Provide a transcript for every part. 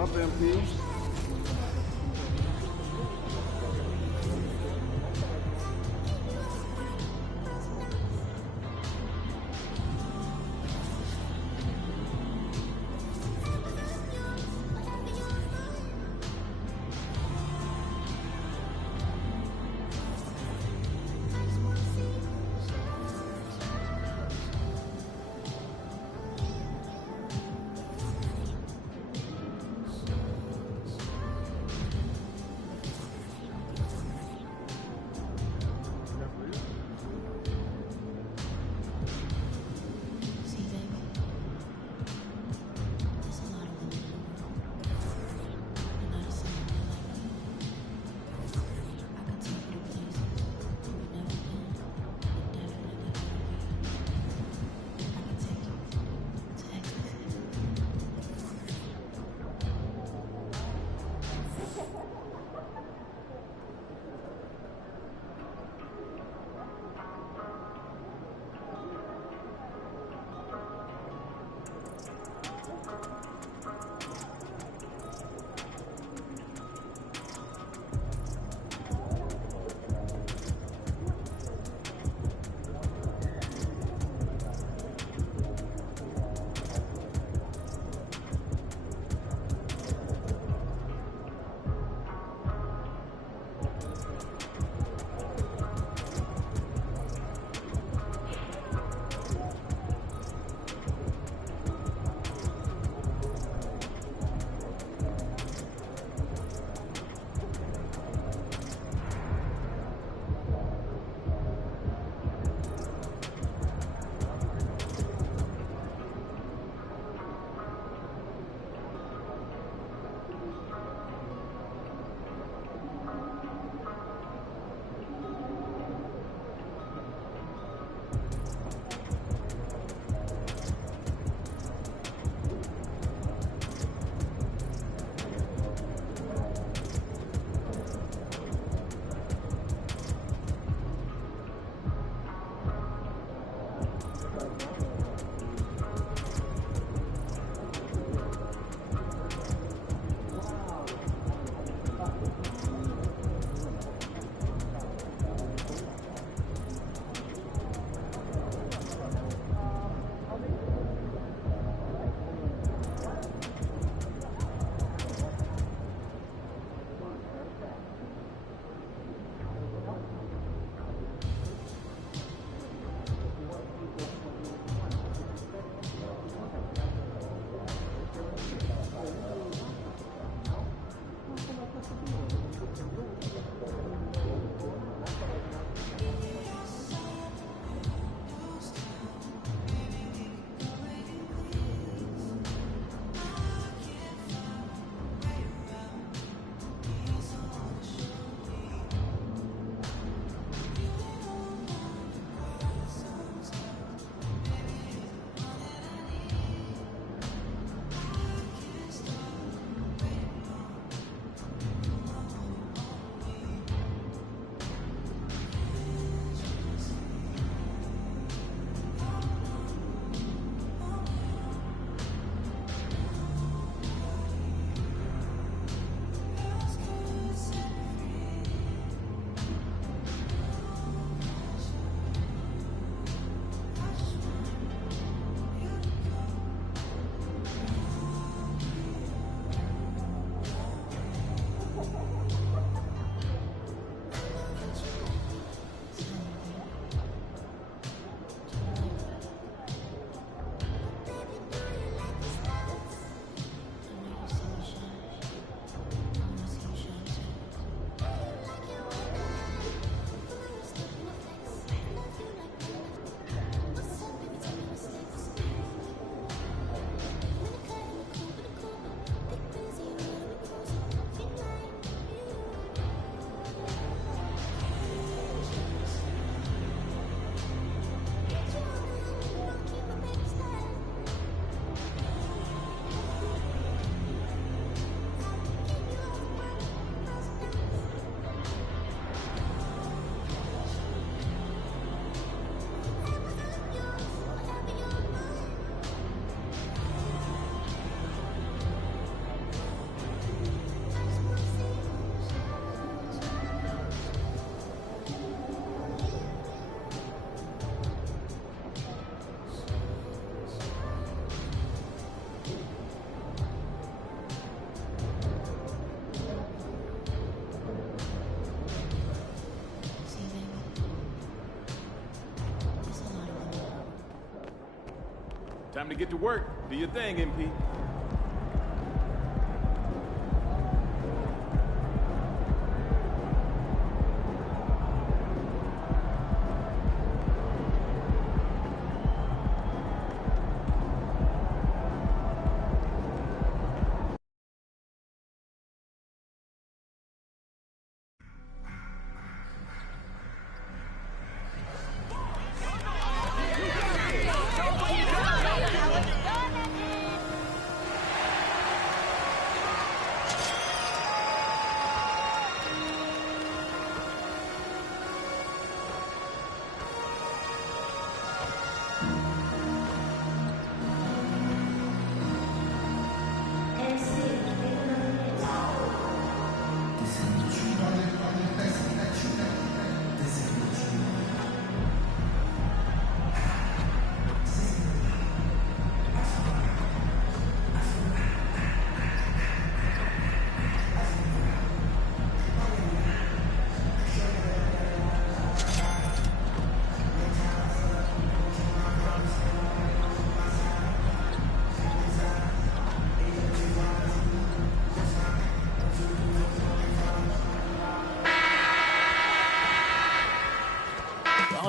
up, MP? time to get to work. Do your thing, MP.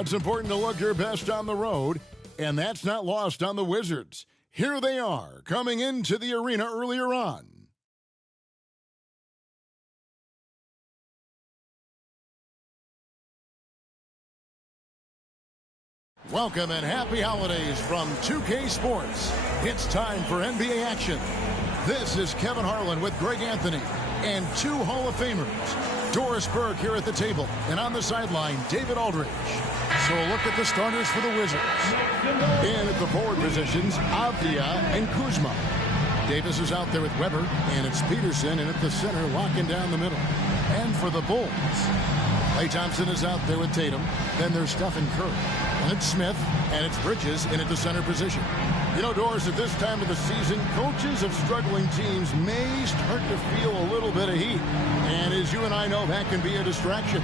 It's important to look your best on the road, and that's not lost on the Wizards. Here they are, coming into the arena earlier on. Welcome and happy holidays from 2K Sports. It's time for NBA action. This is Kevin Harlan with Greg Anthony and two Hall of Famers. Doris Burke here at the table, and on the sideline, David Aldridge. So a look at the starters for the Wizards. In at the forward positions, Avdia and Kuzma. Davis is out there with Weber, and it's Peterson in at the center, locking down the middle. And for the Bulls, Klay Thompson is out there with Tatum. Then there's Stephen Curry. And it's Smith, and it's Bridges in at the center position. You know, Doris, at this time of the season, coaches of struggling teams may start to feel a little bit of heat. And as you and I know, that can be a distraction.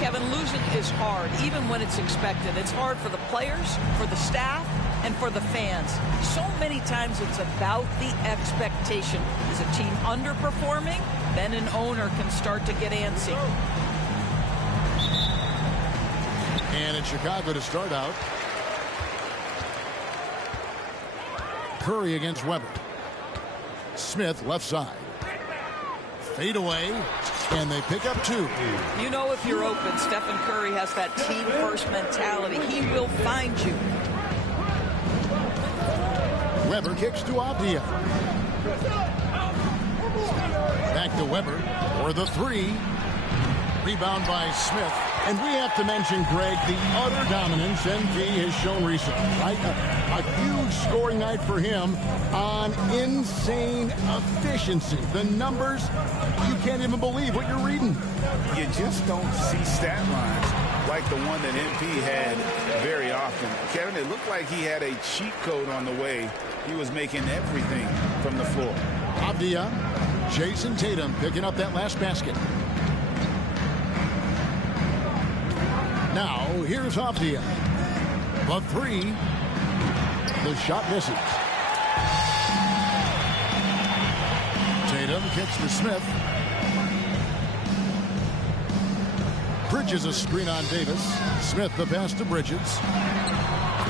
Kevin, losing is hard, even when it's expected. It's hard for the players, for the staff, and for the fans. So many times it's about the expectation. Is a team underperforming? Then an owner can start to get antsy. And it's Chicago to start out. Curry against Weber. Smith left side. Fade away. And they pick up two. You know, if you're open, Stephen Curry has that team-first mentality. He will find you. Weber kicks to Avdia. Back to Weber for the three. Rebound by Smith. And we have to mention, Greg, the utter dominance MP has shown recently, right? A huge scoring night for him on insane efficiency. The numbers, you can't even believe what you're reading. You just don't see stat lines like the one that MP had very often. Kevin, it looked like he had a cheat code on the way. He was making everything from the floor. Avdia, Jason Tatum picking up that last basket. Now, here's Avdia. The three. The shot misses. Tatum kicks to Smith. Bridges a screen on Davis. Smith the pass to Bridges.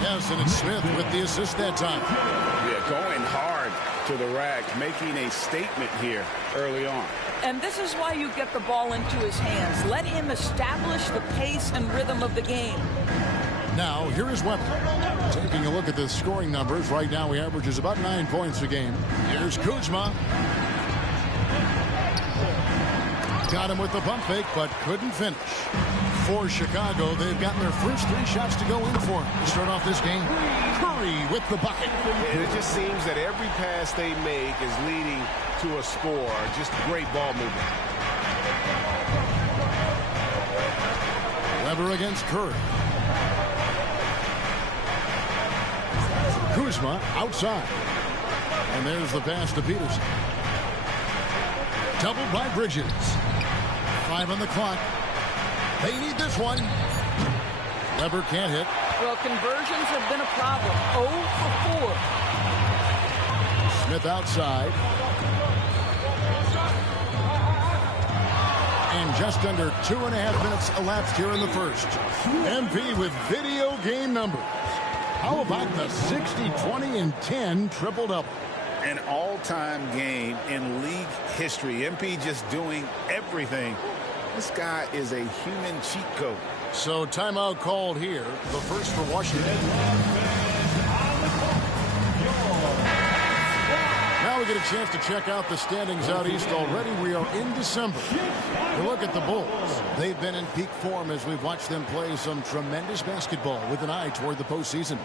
Yes, and it's Smith with the assist that time. Yeah, going hard to the rack, making a statement here early on. And this is why you get the ball into his hands. Let him establish the pace and rhythm of the game. Now, here is Weber. Taking a look at the scoring numbers. Right now, he averages about 9 points a game. Here's Kuzma. Got him with the pump fake, but couldn't finish. For Chicago, they've gotten their first 3 shots to go in for him to start off this game. Curry with the bucket. And it just seems that every pass they make is leading to a score. Just great ball movement. Weber against Curry. Kuzma outside. And there's the pass to Peterson. Doubled by Bridges. 5 on the clock. They need this one. Weber can't hit. Well, conversions have been a problem. 0 for 4. Smith outside. And just under 2.5 minutes elapsed here in the first. MP with video game numbers. How about the 60, 20, and 10 triple-double? An all-time game in league history. MP just doing everything. This guy is a human cheat code. So timeout called here. The first for Washington. Now we get a chance to check out the standings out east already. We are in December. We look at the Bulls. They've been in peak form as we've watched them play some tremendous basketball with an eye toward the postseason.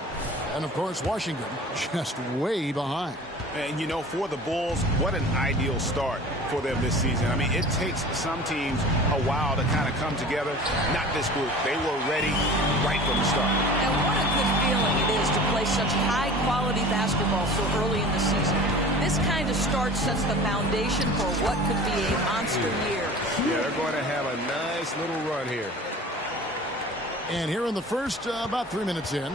And, of course, Washington just way behind. And, you know, for the Bulls, what an ideal start for them this season. I mean, it takes some teams a while to kind of come together. Not this group. They were ready right from the start. And what a good feeling it is to play such high-quality basketball so early in the season. This kind of start sets the foundation for what could be a monster year. Yeah, they're going to have a nice little run here. And here in the first, about 3 minutes in.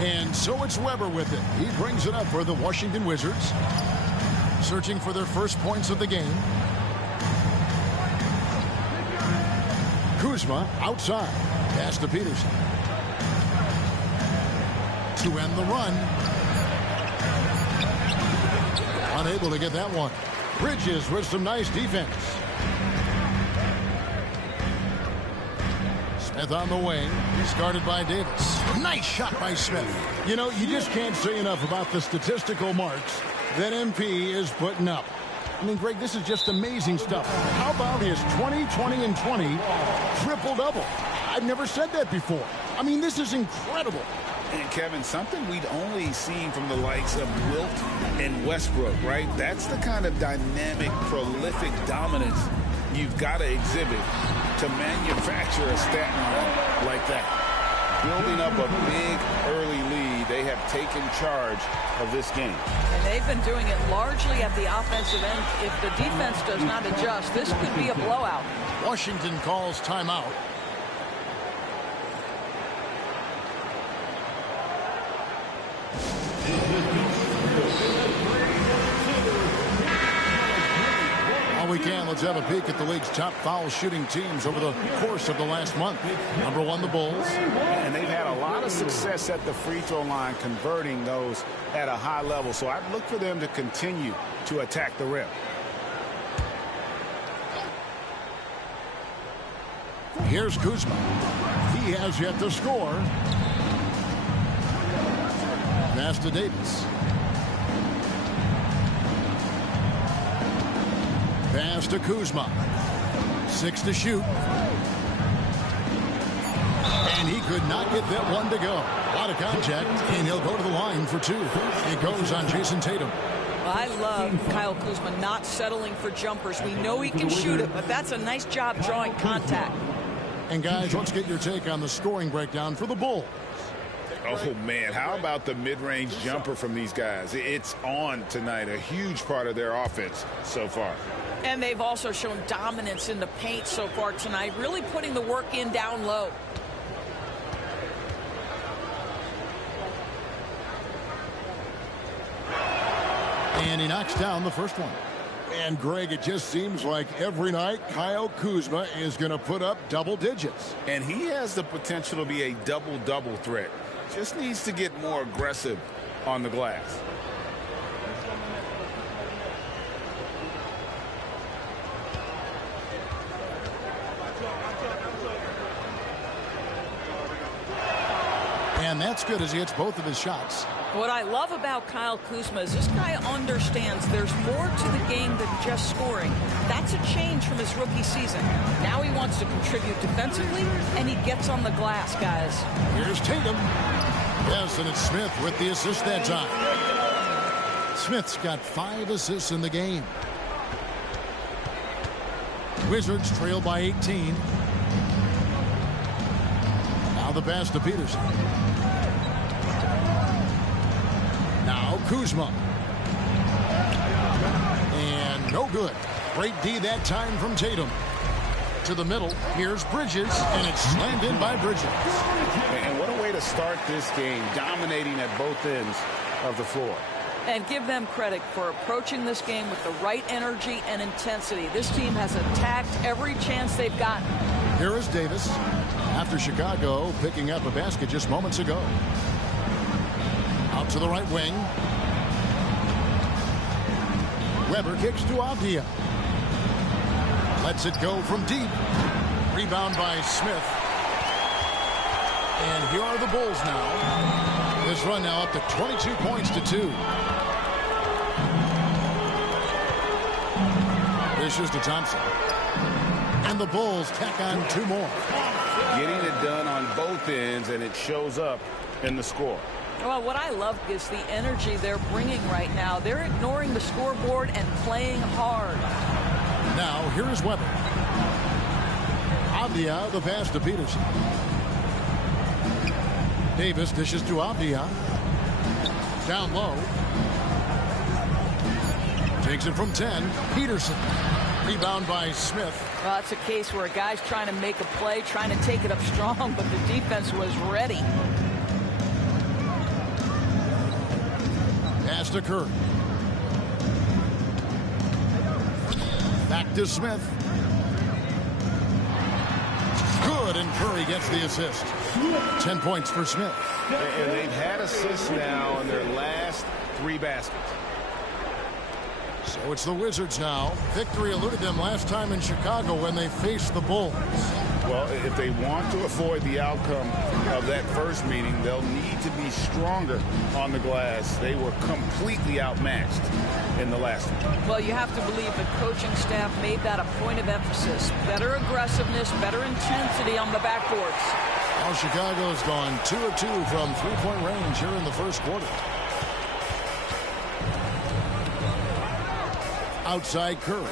And so it's Weber with it. He brings it up for the Washington Wizards. Searching for their first points of the game. Kuzma outside. Pass to Peterson. To end the run. Unable to get that one. Bridges with some nice defense. Smith on the wing. He's guarded by Davis. Nice shot by Smith. You know, you just can't say enough about the statistical marks that MP is putting up. I mean, Greg, this is just amazing stuff. How about his 20, 20, and 20 triple-double? I've never said that before. I mean, this is incredible. And, Kevin, something we'd only seen from the likes of Wilt and Westbrook, right? That's the kind of dynamic, prolific dominance you've got to exhibit to manufacture a stat line like that. Building up a big early lead, they have taken charge of this game. And they've been doing it largely at the offensive end. If the defense does not adjust, this could be a blowout. Washington calls timeout. While we can, let's have a peek at the league's top foul shooting teams over the course of the last month. Number 1, the Bulls. And they've had a lot of success at the free throw line, converting those at a high level. So I'd look for them to continue to attack the rim. Here's Kuzma. He has yet to score. Pass to Davis. Pass to Kuzma. 6 to shoot. And he could not get that one to go. A lot of contact, and he'll go to the line for 2. It goes on Jason Tatum. I love Kyle Kuzma not settling for jumpers. We know he can shoot it, but that's a nice job drawing contact. And, guys, let's get your take on the scoring breakdown for the Bulls. Oh, man, how about the mid-range jumper from these guys? It's on tonight, a huge part of their offense so far. And they've also shown dominance in the paint so far tonight, really putting the work in down low. And he knocks down the first one. And, Greg, it just seems like every night Kyle Kuzma is going to put up double digits. And he has the potential to be a double-double threat. Just needs to get more aggressive on the glass. And that's good as he hits both of his shots. What I love about Kyle Kuzma is this guy understands there's more to the game than just scoring. That's a change from his rookie season. Now he wants to contribute defensively, and he gets on the glass, guys. Here's Tatum. Yes, and it's Smith with the assist that time. Smith's got 5 assists in the game. Wizards trail by 18. Now the pass to Peterson. Now Kuzma. And no good. Great D that time from Tatum. To the middle. Here's Bridges, and it's slammed in by Bridges. And what a way to start this game, dominating at both ends of the floor. And give them credit for approaching this game with the right energy and intensity. This team has attacked every chance they've gotten. Here is Davis after Chicago picking up a basket just moments ago. Out to the right wing. Weber kicks to Avdia. Lets it go from deep. Rebound by Smith. And here are the Bulls now. This run now up to 22 points to 2. Dishes to Thompson. And the Bulls tack on 2 more. Getting it done on both ends, and it shows up in the score. Well, what I love is the energy they're bringing right now. They're ignoring the scoreboard and playing hard. Now, here is Weber. Avdia, the pass to Peterson. Davis dishes to Avdia. Down low. Takes it from 10. Peterson. Rebound by Smith. Well, it's a case where a guy's trying to make a play, trying to take it up strong, but the defense was ready. Pass to Curry. Back to Smith. Good, and Curry gets the assist. 10 points for Smith. And they've had assists now in their last 3 baskets. So it's the Wizards now. Victory eluded them last time in Chicago when they faced the Bulls. Well, if they want to avoid the outcome of that first meeting, they'll need to be stronger on the glass. They were completely outmatched in the last one. Well, you have to believe the coaching staff made that a point of emphasis. Better aggressiveness, better intensity on the backboards. Well, Chicago's gone 2 of 2 from three-point range here in the first quarter. Outside Curry.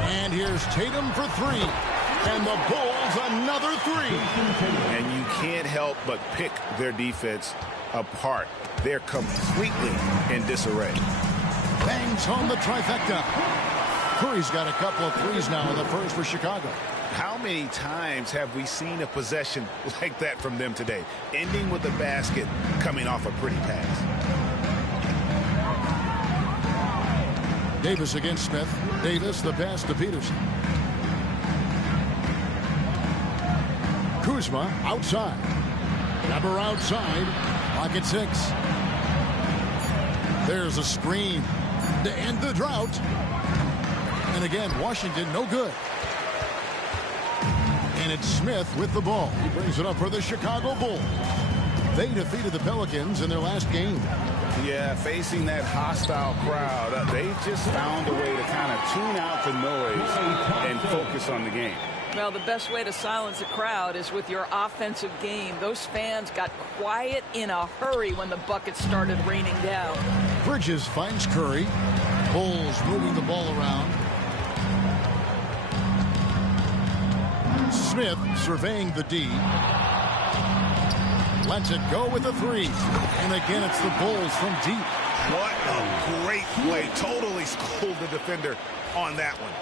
And here's Tatum for 3. And the Bulls another 3. And you can't help but pick their defense apart. They're completely in disarray. Bangs home the trifecta. Curry's got a couple of threes now in the first for Chicago. How many times have we seen a possession like that from them today? Ending with a basket, coming off a pretty pass. Davis against Smith. Davis, the pass to Peterson. Kuzma outside. Weber outside. Clock at 6. There's a screen to end the drought. And again, Washington no good. And it's Smith with the ball. He brings it up for the Chicago Bulls. They defeated the Pelicans in their last game. Yeah, facing that hostile crowd, they've just found a way to kind of tune out the noise and focus on the game. Well, the best way to silence a crowd is with your offensive game. Those fans got quiet in a hurry when the buckets started raining down. Bridges finds Curry. Bulls moving the ball around. Smith surveying the D. Lets it go with a 3. And again, it's the Bulls from deep. What a great play. Totally schooled the defender on that one.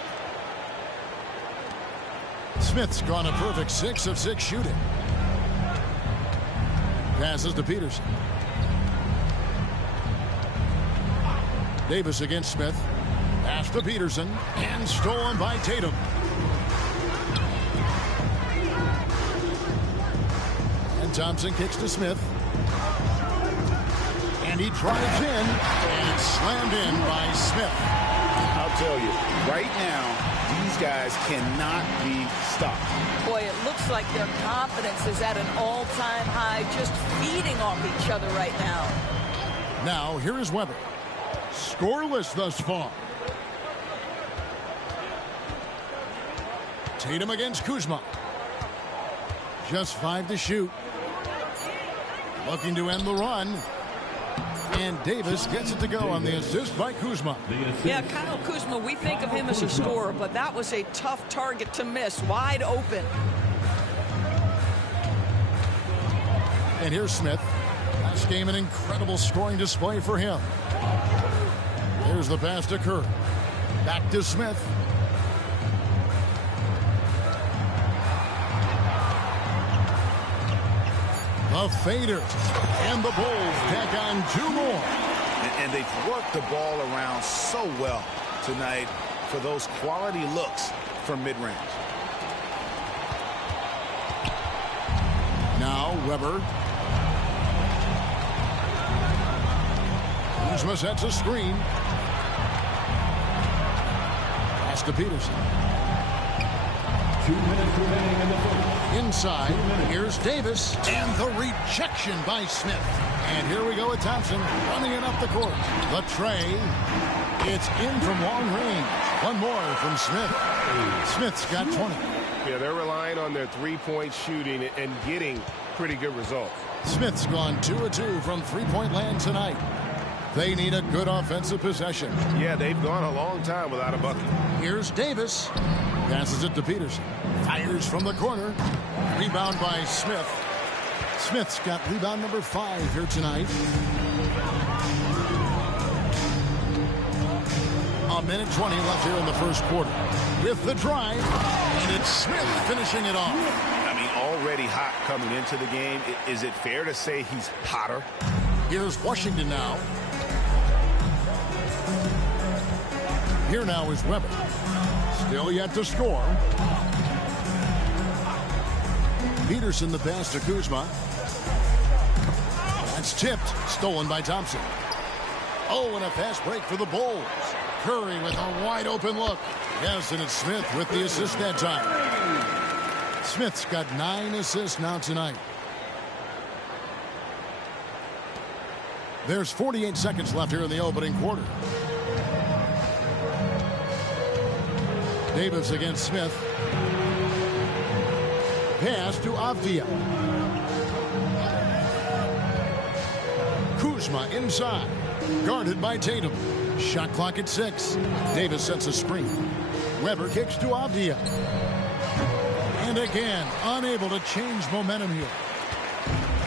Smith's gone a perfect 6 of 6 shooting. Passes to Peterson. Davis against Smith. Pass to Peterson. And stolen by Tatum. And Thompson kicks to Smith. And he drives in. And it's slammed in by Smith. I'll tell you, right now, these guys cannot be stopped. Boy, it looks like their confidence is at an all-time high, just feeding off each other right now. Now, here is Weber. Scoreless thus far. Tatum against Kuzma. Just 5 to shoot. Looking to end the run. And Davis gets it to go on the assist by Kuzma. Yeah, Kyle Kuzma, we think of him as a scorer, but that was a tough target to miss. Wide open. And here's Smith. Last game, an incredible scoring display for him. Here's the pass to Curry. Back to Smith. The fader. And the Bulls tack on 2 more. And they've worked the ball around so well tonight for those quality looks from mid-range. Now Weber. Kuzma sets a screen. Pass to Peterson. 2 minutes remaining in the first. Inside, here's Davis. And the rejection by Smith. And here we go with Thompson running it up the court. The tray. It's in from long range. One more from Smith. Smith's got 20. Yeah, they're relying on their three-point shooting and getting pretty good results. Smith's gone 2 of 2 from three-point land tonight. They need a good offensive possession. Yeah, they've gone a long time without a bucket. Here's Davis. Passes it to Peterson. Fires from the corner. Rebound by Smith. Smith's got rebound number 5 here tonight. A minute 20 left here in the first quarter. With the drive, and it's Smith finishing it off. I mean, already hot coming into the game. Is it fair to say he's hotter? Here's Washington now. Here now is Weber. Still yet to score. Peterson the pass to Kuzma. That's tipped. Stolen by Thompson. Oh, and a fast break for the Bulls. Curry with a wide open look. Yes, and it's Smith with the assist that time. Smith's got 9 assists now tonight. There's 48 seconds left here in the opening quarter. Davis against Smith. Pass to Avdia. Kuzma inside. Guarded by Tatum. Shot clock at 6. Davis sets a screen. Weber kicks to Avdia. And again, unable to change momentum here.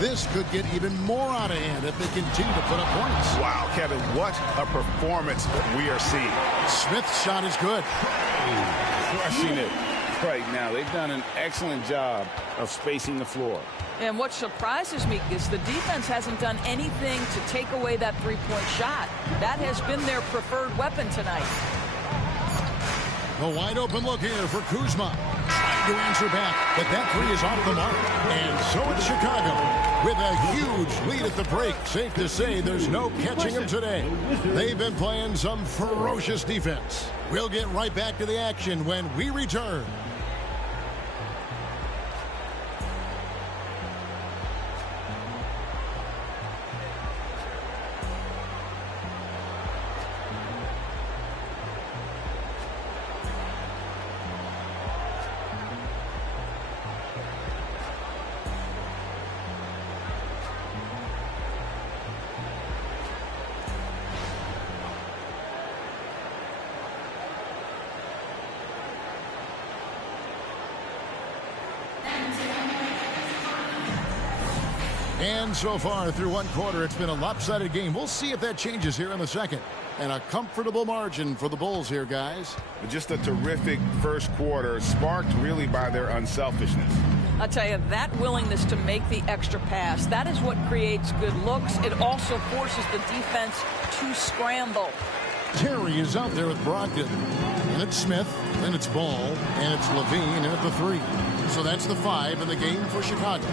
This could get even more out of hand if they continue to put up points. Wow, Kevin, what a performance we are seeing. Smith's shot is good. Crushing it right now. They've done an excellent job of spacing the floor. And what surprises me is the defense hasn't done anything to take away that three-point shot. That has been their preferred weapon tonight. A wide open look here for Kuzma. Trying to answer back, but that three is off the mark. And so it's Chicago with a huge lead at the break. Safe to say there's no catching them today. They've been playing some ferocious defense. We'll get right back to the action when we return. And so far through one quarter, it's been a lopsided game. We'll see if that changes here in the second. And a comfortable margin for the Bulls here, guys. Just a terrific first quarter, sparked really by their unselfishness. I'll tell you, that willingness to make the extra pass, that is what creates good looks. It also forces the defense to scramble. Terry is out there with Brogdon. And it's Smith, then it's Ball, and it's Levine at the 3. So that's the 5 in the game for Chicago.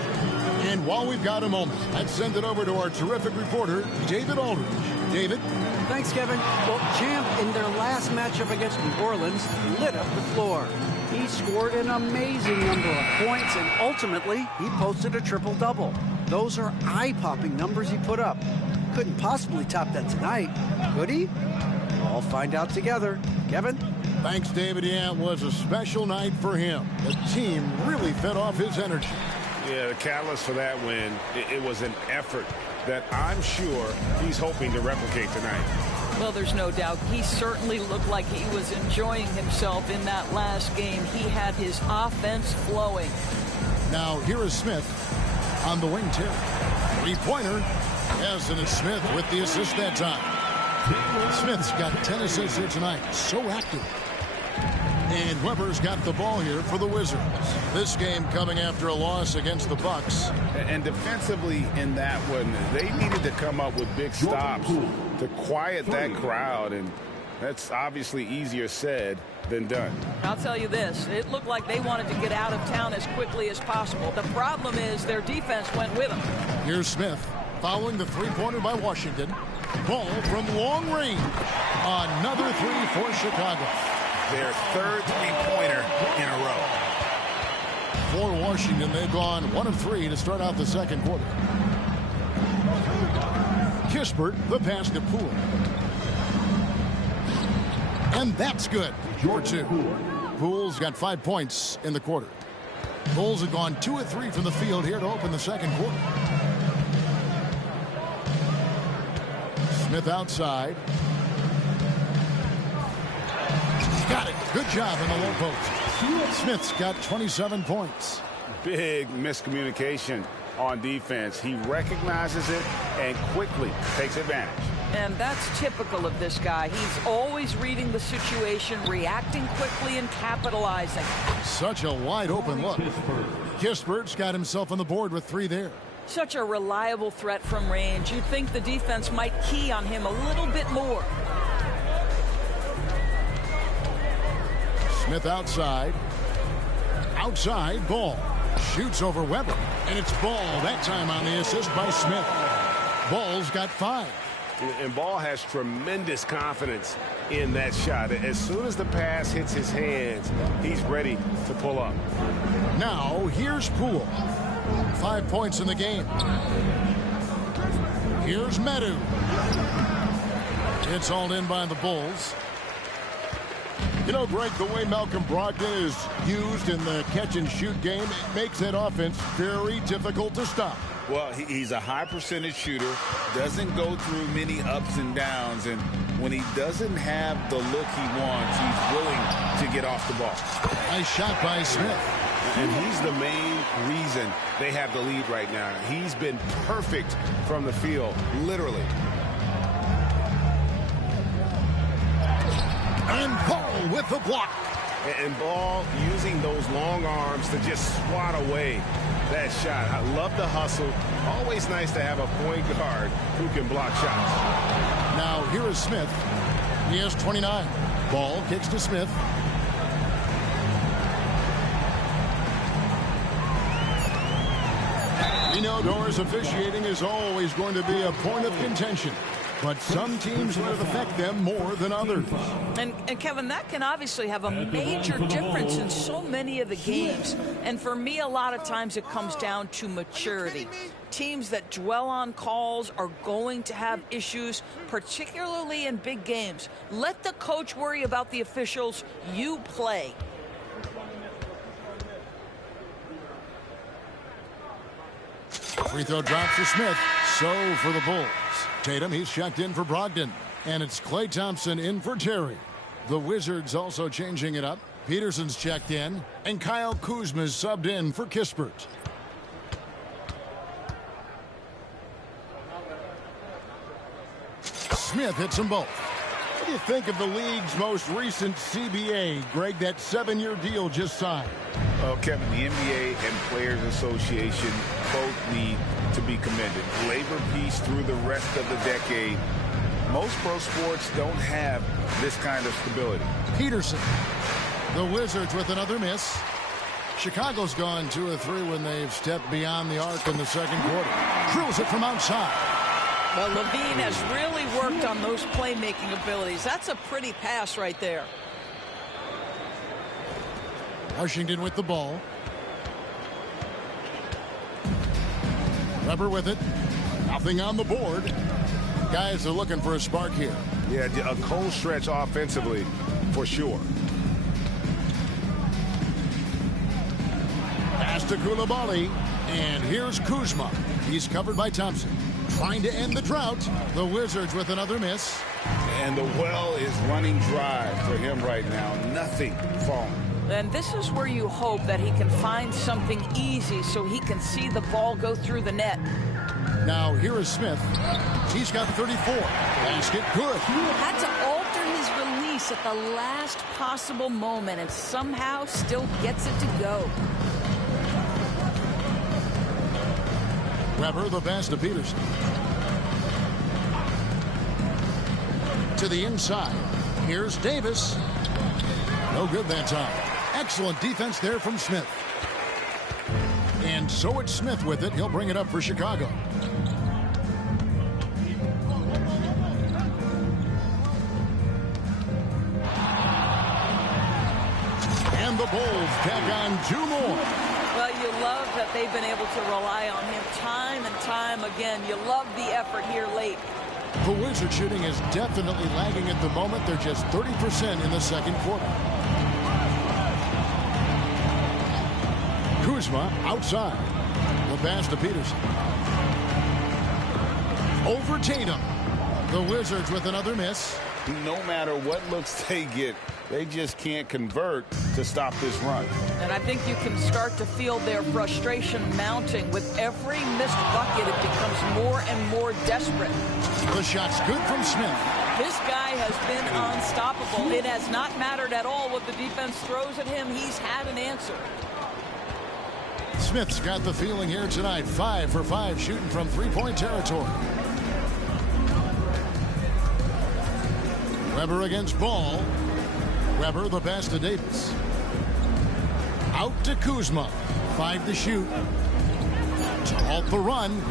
And while we've got a moment, let's send it over to our terrific reporter, David Aldridge. David? Thanks, Kevin. Well, Champ, in their last matchup against New Orleans, lit up the floor. He scored an amazing number of points, and ultimately, he posted a triple-double. Those are eye-popping numbers he put up. Couldn't possibly top that tonight, could he? We'll find out together. Kevin? Thanks, David. Yeah, it was a special night for him. The team really fed off his energy. Yeah, the catalyst for that win, it was an effort that I'm sure he's hoping to replicate tonight. Well, there's no doubt. He certainly looked like he was enjoying himself in that last game. He had his offense flowing. Now, here is Smith on the wing, Terry. Three-pointer. Yes, and it's Smith with the assist that time. Smith's got 10 assists here tonight. So active. And Weber's got the ball here for the Wizards. This game coming after a loss against the Bucks. And defensively in that one, they needed to come up with big stops to quiet that crowd. And that's obviously easier said than done. I'll tell you this. It looked like they wanted to get out of town as quickly as possible. The problem is their defense went with them. Here's Smith following the three-pointer by Washington. Ball from long range. Another three for Chicago. Their third three-pointer in a row. For Washington, they've gone 1 of 3 to start out the second quarter. Kispert, the pass to Poole. And that's good for 2. Poole's got 5 points in the quarter. Bulls have gone 2 of 3 from the field here to open the second quarter. Smith outside. Got it. Good job in the low post. Smith's got 27 points. Big miscommunication on defense. He recognizes it and quickly takes advantage. And that's typical of this guy. He's always reading the situation, reacting quickly, and capitalizing. Such a wide open look. Kispert's got himself on the board with 3 there. Such a reliable threat from range. You'd think the defense might key on him a little bit more. Smith outside. Outside, Ball. Shoots over Weber. And it's Ball that time on the assist by Smith. Ball's got 5. And Ball has tremendous confidence in that shot. As soon as the pass hits his hands, he's ready to pull up. Now, here's Poole. 5 points in the game. Here's Medu. It's all in by the Bulls. You know, Greg, the way Malcolm Brogdon is used in the catch-and-shoot game, it makes that offense very difficult to stop. Well, he's a high percentage shooter, doesn't go through many ups and downs, and when he doesn't have the look he wants, he's willing to get off the ball. Nice shot by Smith. And he's the main reason they have the lead right now. He's been perfect from the field, literally. And Ball with the block. And Ball using those long arms to just swat away that shot. I love the hustle. Always nice to have a point guard who can block shots. Now here is Smith. He has 29. Ball kicks to Smith. We know Doors officiating is always going to be a point of contention. But some teams let it affect them more than others. And Kevin, that can obviously have a major difference in so many of the games. And for me, a lot of times it comes down to maturity. Teams that dwell on calls are going to have issues, particularly in big games. Let the coach worry about the officials. You play. Free throw drops for Smith. So for the Bulls. Tatum, he's checked in for Brogdon. And it's Klay Thompson in for Terry. The Wizards also changing it up. Peterson's checked in. And Kyle Kuzma's subbed in for Kispert. Smith hits them both. What do you think of the league's most recent CBA, Greg, that 7-year deal just signed? Well, Kevin, the NBA and Players Association both need to be commended. Labor peace through the rest of the decade. Most pro sports don't have this kind of stability. Peterson. The Wizards with another miss. Chicago's gone 2 of 3 when they've stepped beyond the arc in the second quarter. Drills it from outside. Well, Levine has really worked on those playmaking abilities. That's a pretty pass right there. Washington with the ball. Weber with it. Nothing on the board. Guys are looking for a spark here. Yeah, a cold stretch offensively for sure. Pass to Koulibaly. And here's Kuzma. He's covered by Thompson. Trying to end the drought. The Wizards with another miss. And the well is running dry for him right now. Nothing falling. And this is where you hope that he can find something easy so he can see the ball go through the net. Now here is Smith. He's got 34. Basket good. Had to alter his release ace at the last possible moment and somehow still gets it to go. Weber, the pass to Peterson. To the inside. Here's Davis. No good that time. Excellent defense there from Smith. And so it's Smith with it. He'll bring it up for Chicago. And the Bulls tack on 2 more. Well, you love that they've been able to rely on him time and time again. You love the effort here late. The Wizard shooting is definitely lagging at the moment. They're just 30% in the second quarter. Kuzma outside. The pass to Peterson. Over Tatum. The Wizards with another miss. No matter what looks they get, they just can't convert to stop this run. And I think you can start to feel their frustration mounting. With every missed bucket, it becomes more and more desperate. The shot's good from Smith. This guy has been unstoppable. It has not mattered at all what the defense throws at him. He's had an answer. Smith's got the feeling here tonight. 5 for 5 shooting from three-point territory. Weber against Ball. Weber, the pass to Davis. Out to Kuzma. 5 to shoot. To halt the run.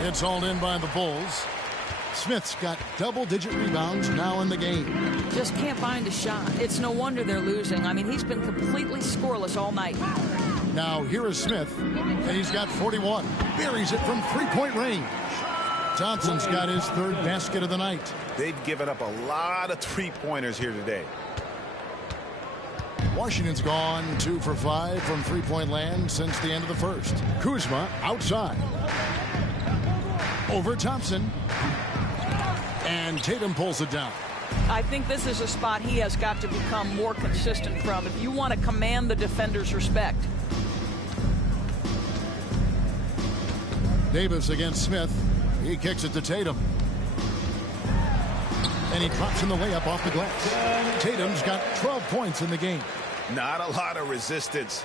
It's hauled in by the Bulls. Smith's got double-digit rebounds now in the game. Just can't find a shot. It's no wonder they're losing. I mean, he's been completely scoreless all night. Now here is Smith, and he's got 41. Buries it from three-point range. Thompson's got his 3rd basket of the night. They've given up a lot of three-pointers here today. Washington's gone 2 for 5 from three-point land since the end of the first. Kuzma outside. Over Thompson. And Tatum pulls it down. I think this is a spot he has got to become more consistent from if you want to command the defender's respect. Davis against Smith. He kicks it to Tatum. And he drops in the layup off the glass. Tatum's got 12 points in the game. Not a lot of resistance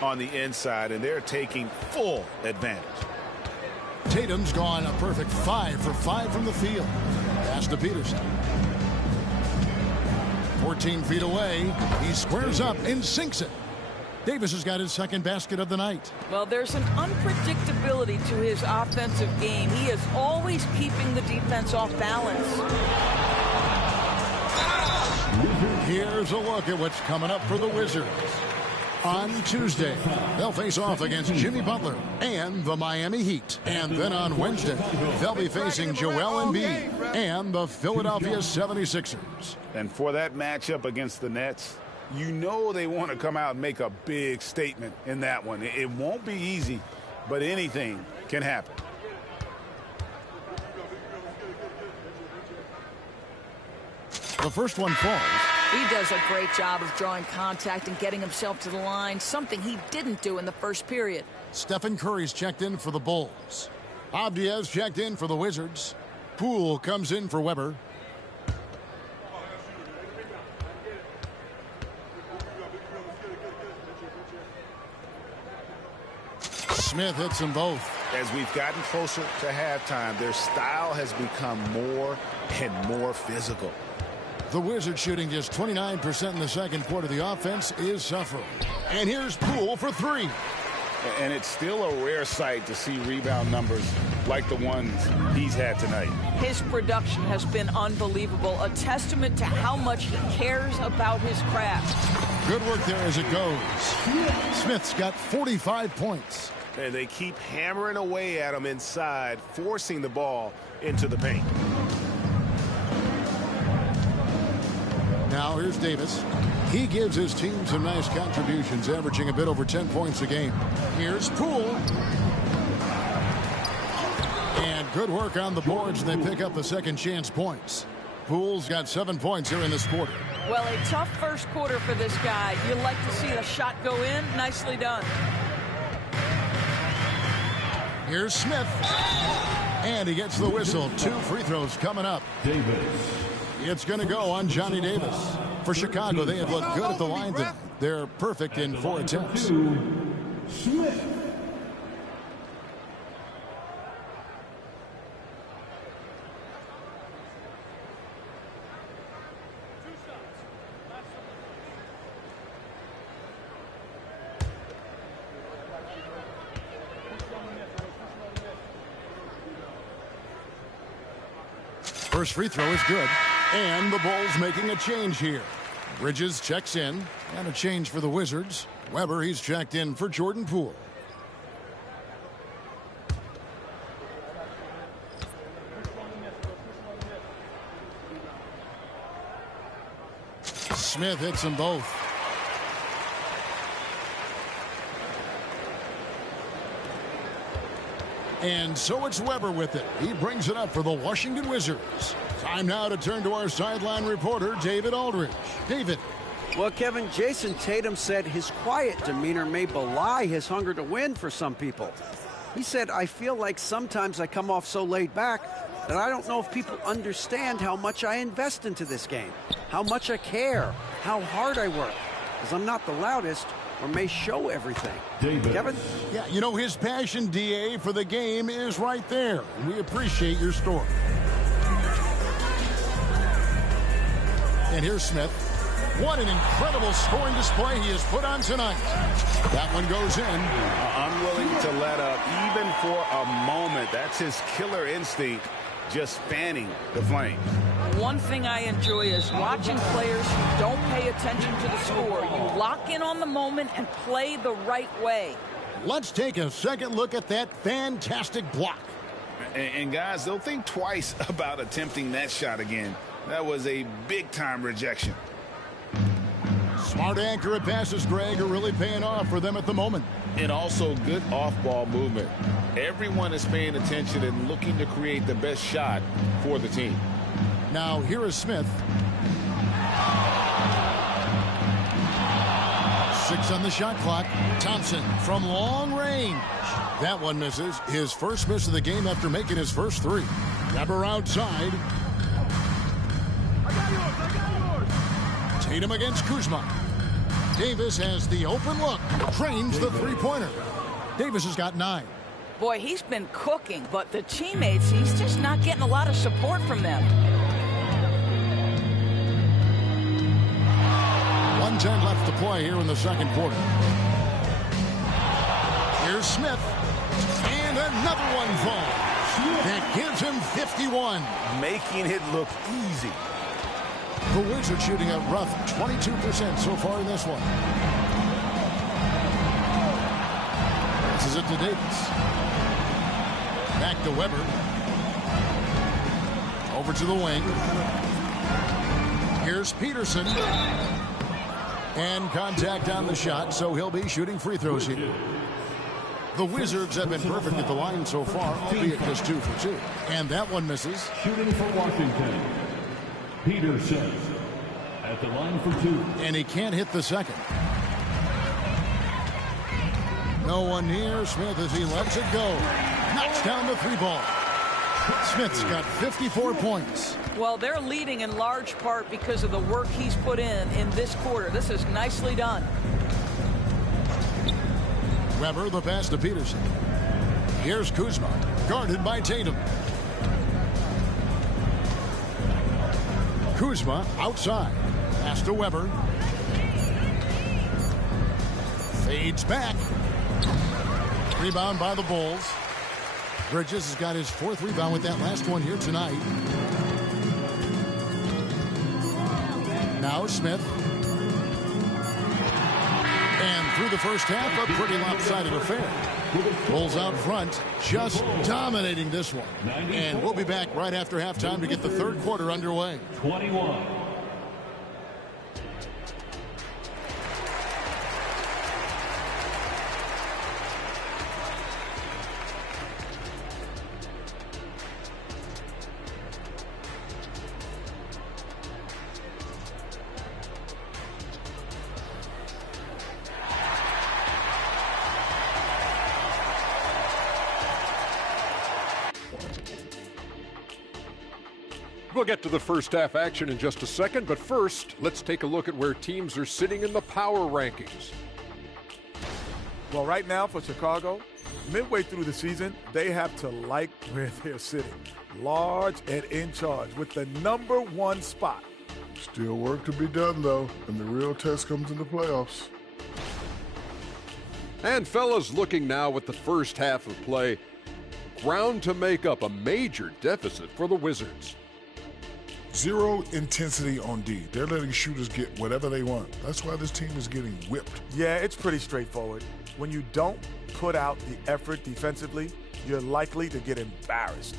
on the inside, and they're taking full advantage. Tatum's gone a perfect 5 for 5 from the field. Pass to Peterson. 14 feet away. He squares up and sinks it. Davis has got his 2nd basket of the night. Well, there's an unpredictability to his offensive game. He is always keeping the defense off balance. Here's a look at what's coming up for the Wizards. On Tuesday, they'll face off against Jimmy Butler and the Miami Heat. And then on Wednesday, they'll be facing Joel Embiid and the Philadelphia 76ers. And for that matchup against the Nets, you know they want to come out and make a big statement in that one. It won't be easy, but anything can happen. The first one falls. He does a great job of drawing contact and getting himself to the line, something he didn't do in the first period. Stephen Curry's checked in for the Bulls. Avdia's checked in for the Wizards. Poole comes in for Weber. Smith hits them both. As we've gotten closer to halftime, their style has become more and more physical. The Wizards shooting just 29% in the second quarter. The offense is suffering. And here's Poole for 3. And it's still a rare sight to see rebound numbers like the ones he's had tonight. His production has been unbelievable, a testament to how much he cares about his craft. Good work there as it goes. Smith's got 45 points. And they keep hammering away at him inside, forcing the ball into the paint. Now here's Davis. He gives his team some nice contributions, averaging a bit over 10 points a game. Here's Poole. And good work on the boards. They pick up the second chance points. Poole's got 7 points here in this quarter. Well, a tough first quarter for this guy. You like to see the shot go in. Nicely done. Here's Smith. And he gets the whistle. 2 free throws coming up. Davis. It's going to go on Johnny Davis. For Chicago, they have looked good at the line tonight. They're perfect in 4 attempts. Smith. First free throw is good. And the Bulls making a change here. Bridges checks in. And a change for the Wizards. Weber, he's checked in for Jordan Poole. Smith hits them both. And so it's Weber with it. He brings it up for the Washington Wizards. Time now to turn to our sideline reporter, David Aldridge. David. Well, Kevin, Jason Tatum said his quiet demeanor may belie his hunger to win for some people. He said, I feel like sometimes I come off so laid back that I don't know if people understand how much I invest into this game, how much I care, how hard I work, because I'm not the loudest or may show everything. David. Kevin? Yeah, you know, his passion, DA, for the game is right there. We appreciate your story. And here's Smith. What an incredible scoring display he has put on tonight. That one goes in. Unwilling to let up even for a moment. That's his killer instinct, just fanning the flame. One thing I enjoy is watching players who don't pay attention to the score. You lock in on the moment and play the right way. Let's take a second look at that fantastic block. And guys, they'll think twice about attempting that shot again. That was a big-time rejection. Smart accurate passes, Greg, are really paying off for them at the moment. And also good off-ball movement. Everyone is paying attention and looking to create the best shot for the team. Now, here is Smith. 6 on the shot clock. Thompson from long range. That one misses. His first miss of the game after making his first 3. Weber outside. Tatum against Kuzma. Davis has the open look. Drains the three-pointer. Davis has got 9. Boy, he's been cooking, but the teammates, he's just not getting a lot of support from them. 1:10 left to play here in the second quarter. Here's Smith. And another one falls. That gives him 51. Making it look easy. The Wizards shooting a rough 22% so far in this one. This is it to Davis. Back to Weber. Over to the wing. Here's Peterson. And contact on the shot, so he'll be shooting free throws here. The Wizards have been perfect at the line so far, albeit just 2 for 2. And that one misses. Shooting for Washington, Peterson at the line for 2. And he can't hit the second. No one near Smith as he lets it go. Knocks down the 3-ball. Smith's got 54 points. Well, they're leading in large part because of the work he's put in this quarter. This is nicely done. Weber, the pass to Peterson. Here's Kuzma, guarded by Tatum. Kuzma outside. Pass to Weber. Fades back. Rebound by the Bulls. Bridges has got his 4th rebound with that last one here tonight. Now Smith. And through the first half, a pretty lopsided affair. Bulls out front, just dominating this one. And we'll be back right after halftime to get the third quarter underway. 21. We'll get to the first half action in just a second, but first, let's take a look at where teams are sitting in the power rankings. Well, right now for Chicago, midway through the season, they have to like where they're sitting. Large and in charge with the #1 spot. Still work to be done, though, and the real test comes in the playoffs. And fellas, looking now at the first half of play, ground to make up a major deficit for the Wizards. Zero intensity on D. They're letting shooters get whatever they want. That's why this team is getting whipped. Yeah, it's pretty straightforward. When you don't put out the effort defensively, you're likely to get embarrassed.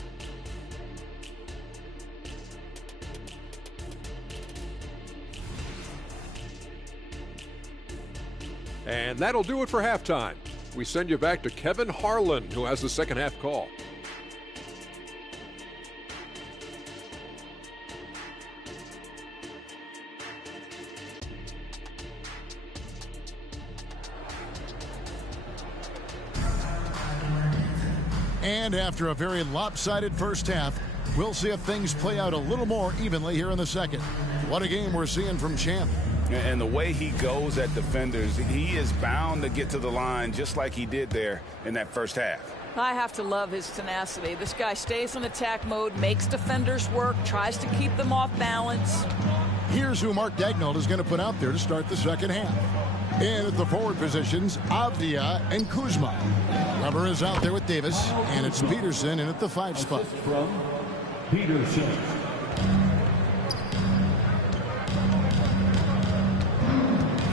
And that'll do it for halftime. We send you back to Kevin Harlan, who has the second half call. And after a very lopsided first half, we'll see if things play out a little more evenly here in the second. What a game we're seeing from Champ. And the way he goes at defenders, he is bound to get to the line just like he did there in that first half. I have to love his tenacity. This guy stays in attack mode, makes defenders work, tries to keep them off balance. Here's who Mark Daigneault is going to put out there to start the second half. In at the forward positions, Avdia and Kuzma. Weber is out there with Davis, and it's Peterson in at the 5 spot. From Peterson.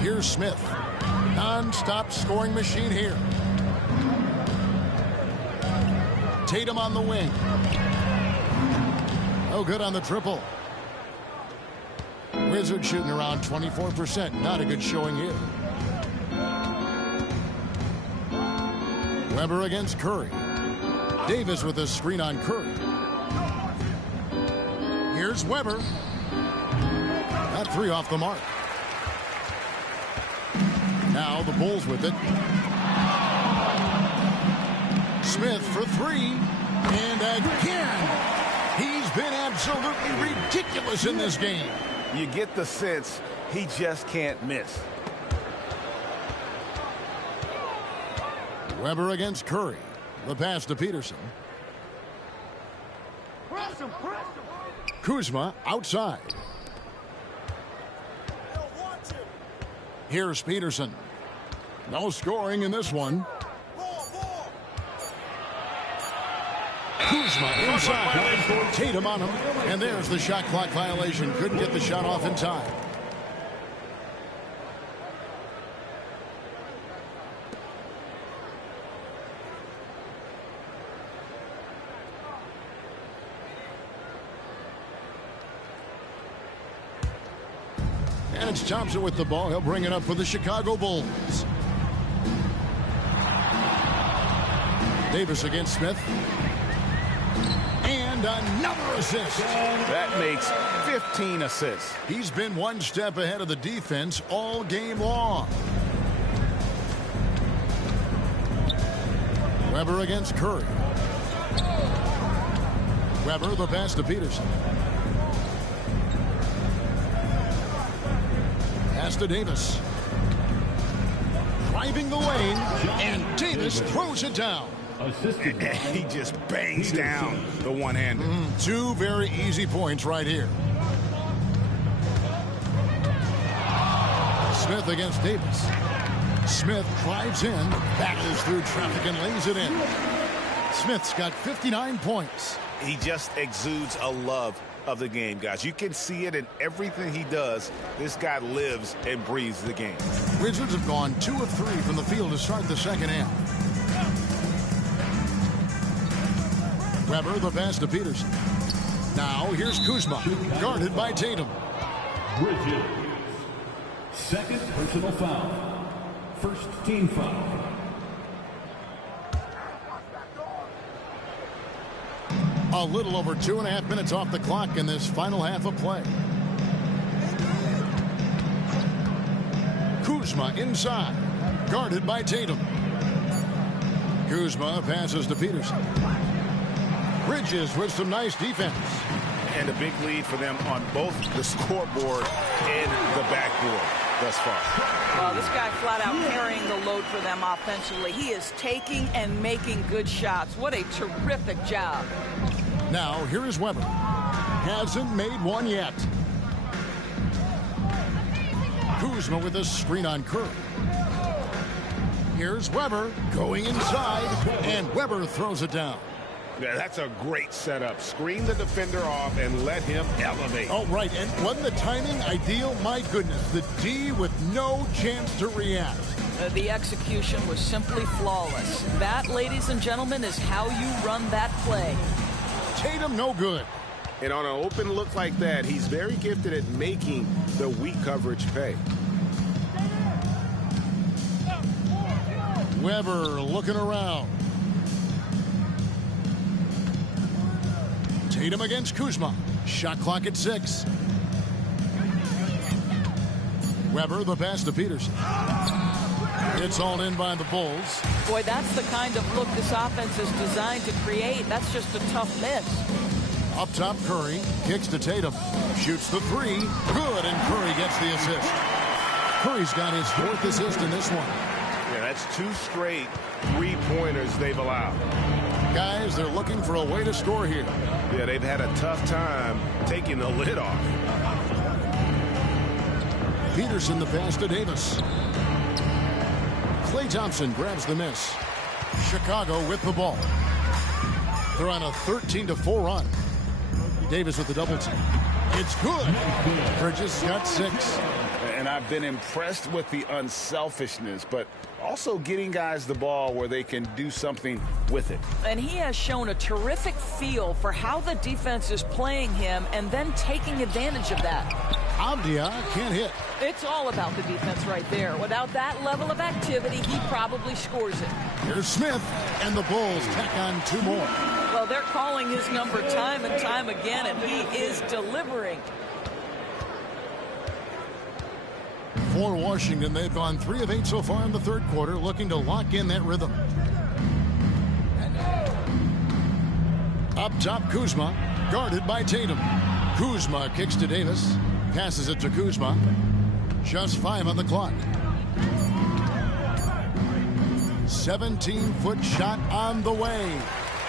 Here's Smith. Non-stop scoring machine here. Tatum on the wing. Oh, good on the triple. Wizards shooting around 24%. Not a good showing here. Weber against Curry. Davis with a screen on Curry. Here's Weber. That 3 off the mark. Now the Bulls with it. Smith for 3. And again, he's been absolutely ridiculous in this game. You get the sense he just can't miss. Weber against Curry. The pass to Peterson. Kuzma outside. Here's Peterson. No scoring in this one. Kuzma inside. Tatum on him. And there's the shot clock violation. Couldn't get the shot off in time. And it's Thompson with the ball. He'll bring it up for the Chicago Bulls. Davis against Smith. And another assist. That makes 15 assists. He's been one step ahead of the defense all game long. Weber against Curry. Weber, the pass to Peterson. Pass to Davis. Driving the lane, and Davis throws it down. He just bangs down the one-hander. 2 very easy points right here. Smith against Davis. Smith drives in, battles through traffic, and lays it in. Smith's got 59 points. He just exudes a love of the game, guys. You can see it in everything he does. This guy lives and breathes the game. Wizards have gone 2 of 3 from the field to start the second half. Weber, the pass to Peterson. Now here's Kuzma, guarded by Tatum. Bridges. Second personal foul. First team foul. A little over 2.5 minutes off the clock in this final half of play. Kuzma inside, guarded by Tatum. Kuzma passes to Peterson. Bridges with some nice defense. and a big lead for them on both the scoreboard and the backboard thus far. Well, this guy flat out carrying the load for them offensively. He is taking and making good shots. What a terrific job. Now, here is Weber. Hasn't made one yet. Kuzma with a screen on Curry. Here's Weber going inside, and Weber throws it down. Yeah, that's a great setup. Screen the defender off and let him elevate. Oh, right, and wasn't the timing ideal? My goodness, the D with no chance to react. The execution was simply flawless. That, ladies and gentlemen, is how you run that play. Tatum, no good. And on an open look like that, he's very gifted at making the weak coverage pay. Weber looking around. Tatum against Kuzma. Shot clock at 6. Weber, the pass to Peterson. It's all in by the Bulls. Boy, that's the kind of look this offense is designed to create. That's just a tough miss. Up top, Curry kicks to Tatum. Shoots the 3. Good, and Curry gets the assist. Curry's got his 4th assist in this one. Yeah, that's 2 straight 3-pointers they've allowed. Guys, they're looking for a way to score here. Yeah, they've had a tough time taking the lid off. Peterson the pass to Davis. Klay Thompson grabs the miss. Chicago with the ball. They're on a 13-4 run. Davis with the double team. It's good. Bridges got 6. And I've been impressed with the unselfishness, but also getting guys the ball where they can do something with it. And he has shown a terrific feel for how the defense is playing him and then taking advantage of that. Avdia can't hit. It's all about the defense right there. Without that level of activity, he probably scores it. Here's Smith, and the Bulls tack on 2 more. Well, they're calling his number time and time again, and he is delivering. For Washington, they've gone 3 of 8 so far in the 3rd quarter, looking to lock in that rhythm. Up top, Kuzma, guarded by Tatum. Kuzma kicks to Davis, passes it to Kuzma. Just 5 on the clock. 17-foot shot on the way.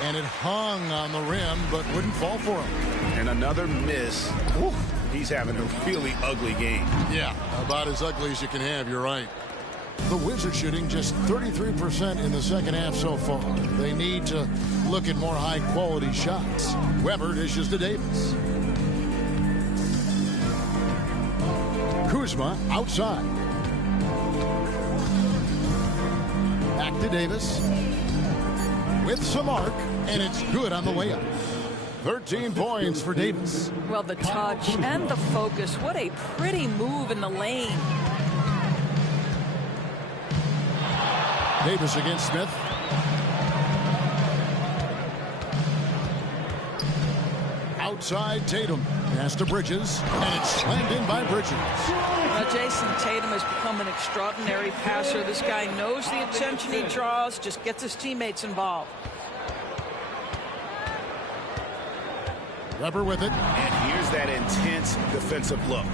And it hung on the rim, but wouldn't fall for him. And another miss. Oof, he's having a really ugly game. Yeah, about as ugly as you can have, you're right. The Wizards shooting just 33% in the second half so far. They need to look at more high-quality shots. Weber dishes to Davis. Kuzma outside. Back to Davis. With some arc, and it's good on the way up. 13 points for Davis. Well, the touch and the focus. What a pretty move in the lane. Davis against Smith. Outside Tatum. Pass to Bridges, and it's slammed in by Bridges. Jason Tatum has become an extraordinary passer. This guy knows the attention he draws, just gets his teammates involved. Weber with it. And here's that intense defensive look.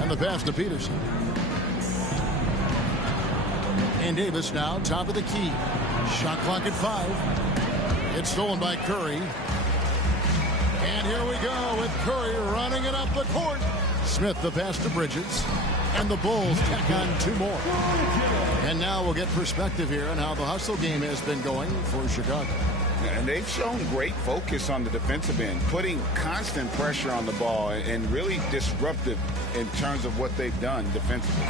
And the pass to Peterson. And Davis now top of the key. Shot clock at 5. It's stolen by Curry. And here we go with Curry running it up the court. Smith the pass to Bridges. And the Bulls tack on 2 more. And now we'll get perspective here on how the hustle game has been going for Chicago. And they've shown great focus on the defensive end, putting constant pressure on the ball and really disruptive in terms of what they've done defensively.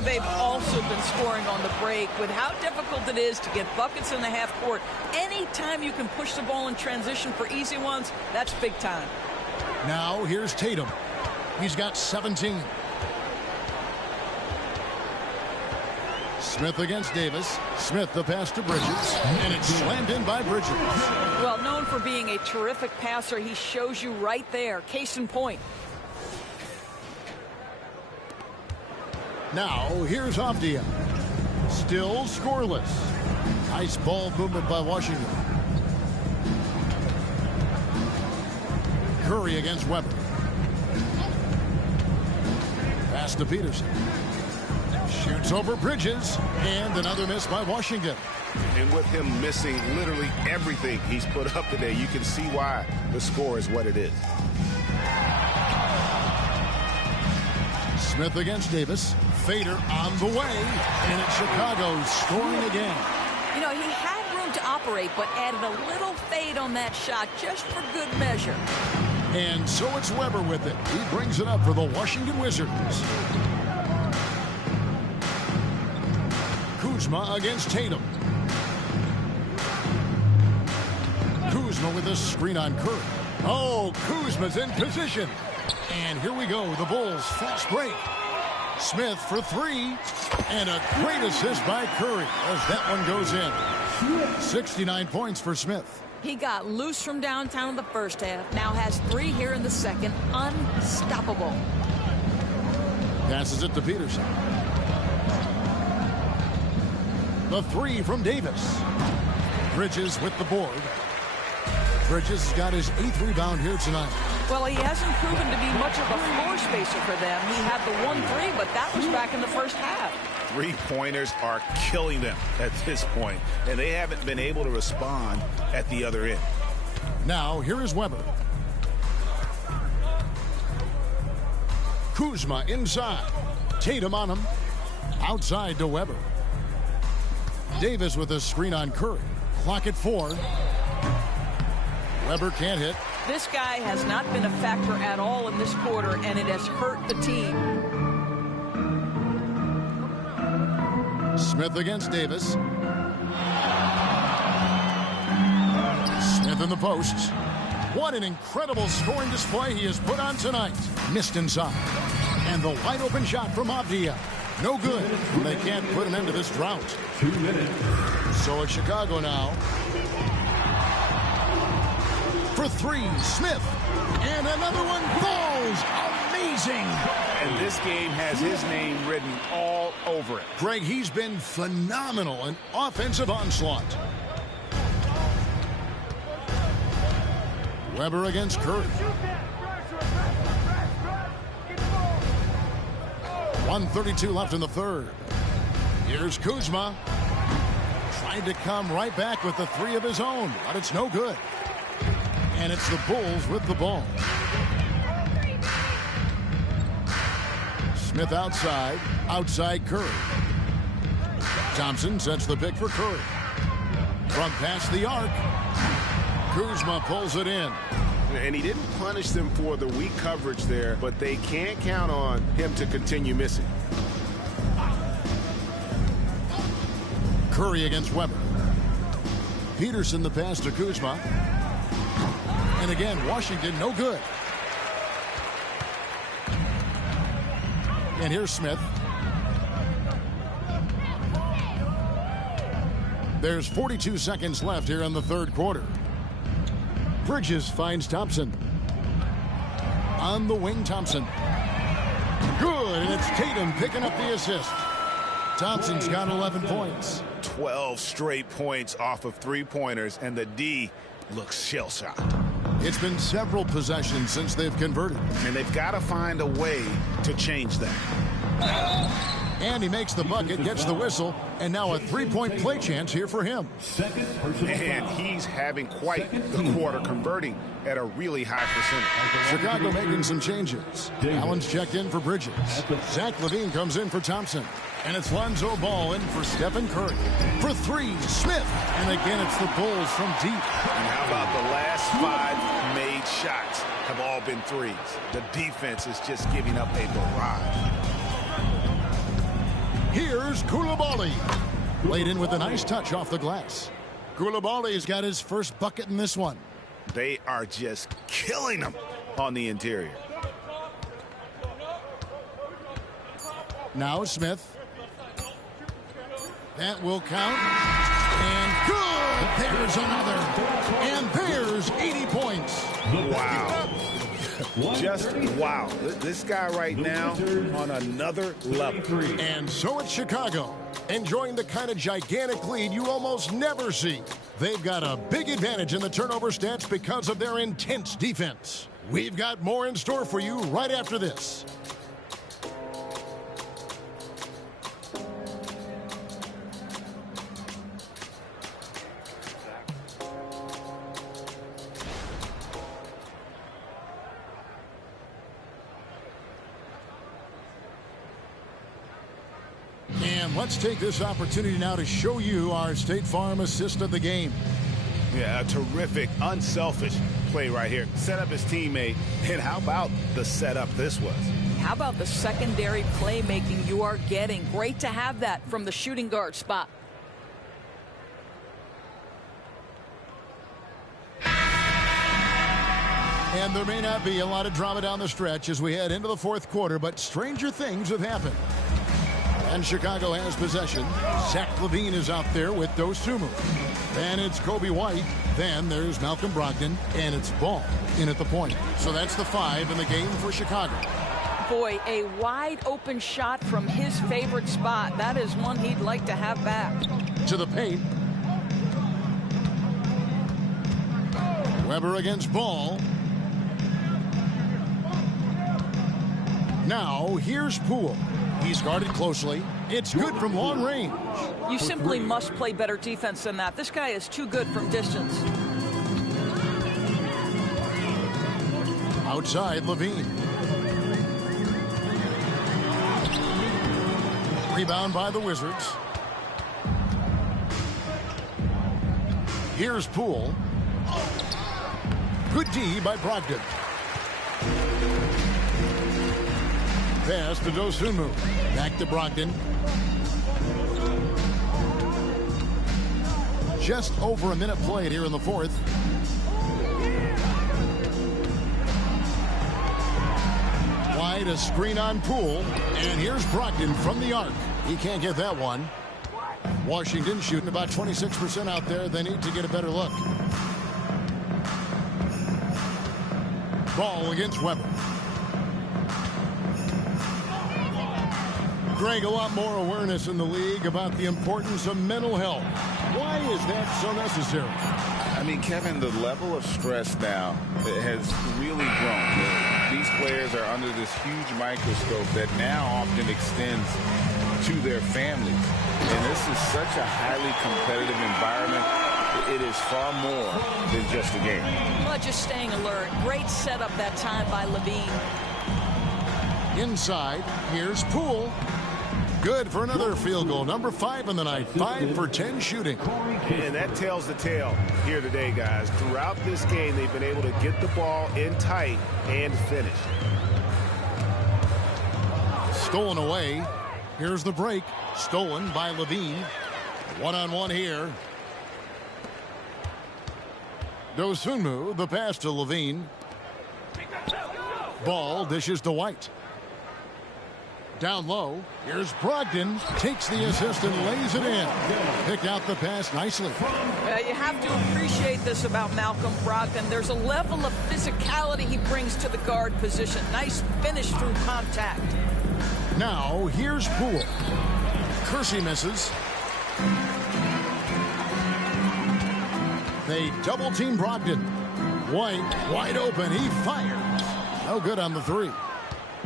They've also been scoring on the break. With how difficult it is to get buckets in the half court, anytime you can push the ball in transition for easy ones, that's big time. Now here's Tatum. He's got 17. Smith against Davis. Smith the pass to Bridges, and it's slammed in by Bridges. Well, known for being a terrific passer, he shows you right there. Case in point. Now here's Avdia. Still scoreless. Nice ball movement by Washington. Curry against Weber. Pass to Peterson. Shoots over Bridges. And another miss by Washington. And with him missing literally everything he's put up today, you can see why the score is what it is. Smith against Davis. Fader on the way. And it's Chicago scoring again. You know, he had room to operate, but added a little fade on that shot just for good measure. And so it's Weber with it. He brings it up for the Washington Wizards. Kuzma against Tatum. Kuzma with a screen on Curry. Oh, Kuzma's in position. And here we go, the Bulls fast break. Smith for three. And a great assist by Curry as that one goes in. 69 points for Smith. He got loose from downtown in the first half. Now has 3 here in the second. Unstoppable. Passes it to Peterson. The 3 from Davis. Bridges with the board. Bridges has got his 8th rebound here tonight. Well, he hasn't proven to be much of a floor spacer for them. He had the 1-3, but that was back in the first half. Three-pointers are killing them at this point, and they haven't been able to respond at the other end. Now, here is Weber. Kuzma inside. Tatum on him. Outside to Weber. Davis with a screen on Curry. Clock at 4. Weber can't hit. This guy has not been a factor at all in this quarter, and it has hurt the team. Smith against Davis. Smith in the posts. What an incredible scoring display he has put on tonight. Missed inside. And the wide open shot from Avdia. No good. They can't put an end to this drought. 2 minutes. So it's Chicago now. For 3, Smith. And another one falls. Amazing. And this game has his name written all over it. Greg, he's been phenomenal. An offensive onslaught. Weber against Curry. 1:32 left in the third. Here's Kuzma. Tried to come right back with the 3 of his own, but it's no good. And it's the Bulls with the ball. Smith outside. Outside Curry. Thompson sets the pick for Curry. From past the arc. Kuzma pulls it in. And he didn't punish them for the weak coverage there, but they can't count on him to continue missing. Curry against Weber. Peterson the pass to Kuzma. And again, Washington no good. And here's Smith. There's 42 seconds left here in the third quarter. Bridges finds Thompson. On the wing, Thompson. Good, and it's Tatum picking up the assist. Thompson's got 11 points. 12 straight points off of three-pointers, and the D looks shell-shocked. It's been several possessions since they've converted. And they've got to find a way to change that. And he makes the bucket, gets the whistle, and now a three-point play chance here for him. Second personal And foul. he's having quite the quarter, converting at a really high percentage. Chicago making some changes. Allen's checked in for Bridges. Zach LaVine comes in for Thompson. And it's Lonzo Ball in for Stephen Curry. For 3, Smith. And again, it's the Bulls from deep. And how about the last 5 made shots have all been threes? The defense is just giving up a barrage. Here's Koulibaly. Laid in with a nice touch off the glass. Koulibaly's got his first bucket in this one. They are just killing them on the interior. Now Smith. That will count. And good! There's another. And there's 80 points. Wow. Just wow. This guy right now on another level. And so it's Chicago, enjoying the kind of gigantic lead you almost never see. They've got a big advantage in the turnover stats because of their intense defense. We've got more in store for you right after this. And let's take this opportunity now to show you our State Farm assist of the game. Yeah, a terrific, unselfish play right here. Set up his teammate, and how about the setup this was? How about the secondary playmaking you are getting? Great to have that from the shooting guard spot. And there may not be a lot of drama down the stretch as we head into the fourth quarter, but stranger things have happened. And Chicago has possession. Zach LaVine is out there with Dosunmu. Then it's Kobe White. Then there's Malcolm Brogdon. And it's Ball in at the point. So that's the 5 in the game for Chicago. Boy, a wide open shot from his favorite spot. That is one he'd like to have back. To the paint. Weber against Ball. Now here's Poole. He's guarded closely. It's good from long range. You simply must play better defense than that. This guy is too good from distance. Outside, LaVine. Rebound by the Wizards. Here's Poole. Good D by Brogdon. Pass to Dosunmu. Back to Brogdon. Just over a minute played here in the fourth. Wide, a screen on Poole. And here's Brogdon from the arc. He can't get that one. Washington shooting about 26% out there. They need to get a better look. Ball against Weber. Greg, a lot more awareness in the league about the importance of mental health. Why is that so necessary? I mean, Kevin, the level of stress now has really grown. These players are under this huge microscope that now often extends to their families. And this is such a highly competitive environment. It is far more than just a game. Well, just staying alert. Great setup that time by LaVine. Inside, here's Poole. Good for another field goal. Number 5 in the night. 5 for 10 shooting. And that tells the tale here today, guys. Throughout this game, they've been able to get the ball in tight and finish. Stolen away. Here's the break. Stolen by LaVine. One-on-one here. Dosunmu, the pass to LaVine. Ball dishes to White. Down low. Here's Brogdon. Takes the assist and lays it in. Picked out the pass nicely. You have to appreciate this about Malcolm Brogdon. There's a level of physicality he brings to the guard position. Nice finish through contact. Now, here's Poole. Kersey misses. They double-team Brogdon. White, wide open. He fires. No good on the 3.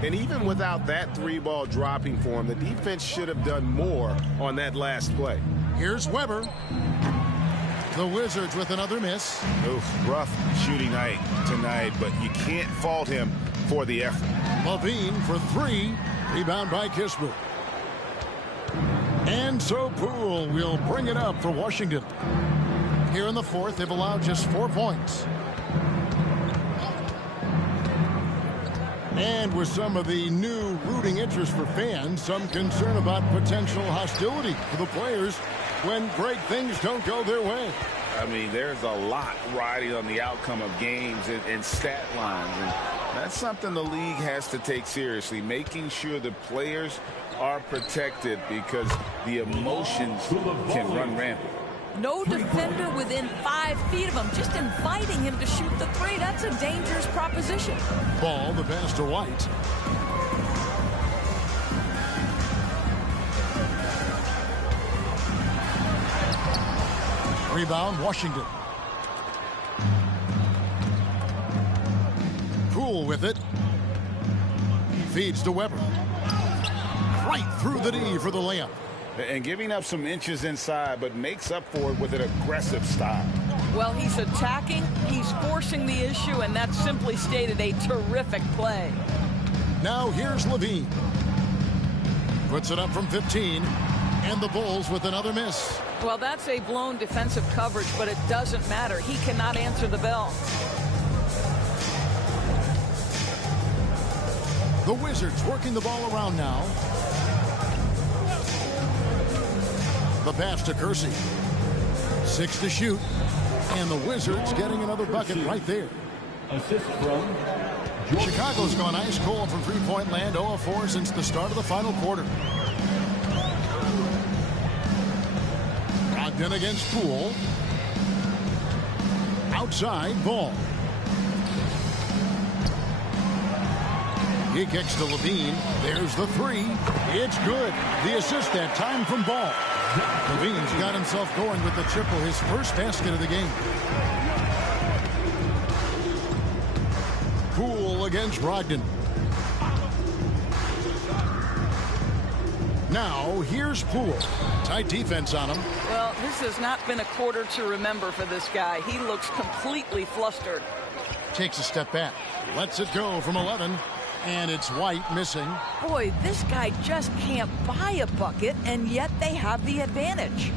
And even without that 3-ball dropping for him, the defense should have done more on that last play. Here's Weber. The Wizards with another miss. Oof, rough shooting night tonight, but you can't fault him for the effort. LaVine for 3. Rebound by Kispert. And so Poole will bring it up for Washington. Here in the fourth, they've allowed just 4 points. And with some of the new rooting interest for fans, some concern about potential hostility for the players when great things don't go their way. I mean, there's a lot riding on the outcome of games and stat lines. And that's something the league has to take seriously, making sure the players are protected because the emotions can run rampant. No defender within 5 feet of him. Just inviting him to shoot the 3. That's a dangerous proposition. Ball, the pass to White. Rebound, Washington. Poole with it. Feeds to Weber. Right through the D for the layup. And giving up some inches inside, but makes up for it with an aggressive style. Well, he's attacking, he's forcing the issue, and that's simply stated a terrific play. Now here's Levine. Puts it up from 15, and the Bulls with another miss. Well, that's a blown defensive coverage, but it doesn't matter. He cannot answer the bell. The Wizards working the ball around now. The pass to Kersey. 6 to shoot. And the Wizards getting another bucket right there. Assist from Chicago's gone ice cold from three-point land, 0 of 4 since the start of the final quarter. Brogdon against Poole. Outside, Ball. He kicks to Levine. There's the three. It's good. The assist that time from Ball. Levine's got himself going with the triple, his first basket of the game. Poole against Brogdon. Now, here's Poole. Tight defense on him. Well, this has not been a quarter to remember for this guy. He looks completely flustered. Takes a step back. Lets it go from 11. And it's White missing. Boy, this guy just can't buy a bucket, and yet they have the advantage.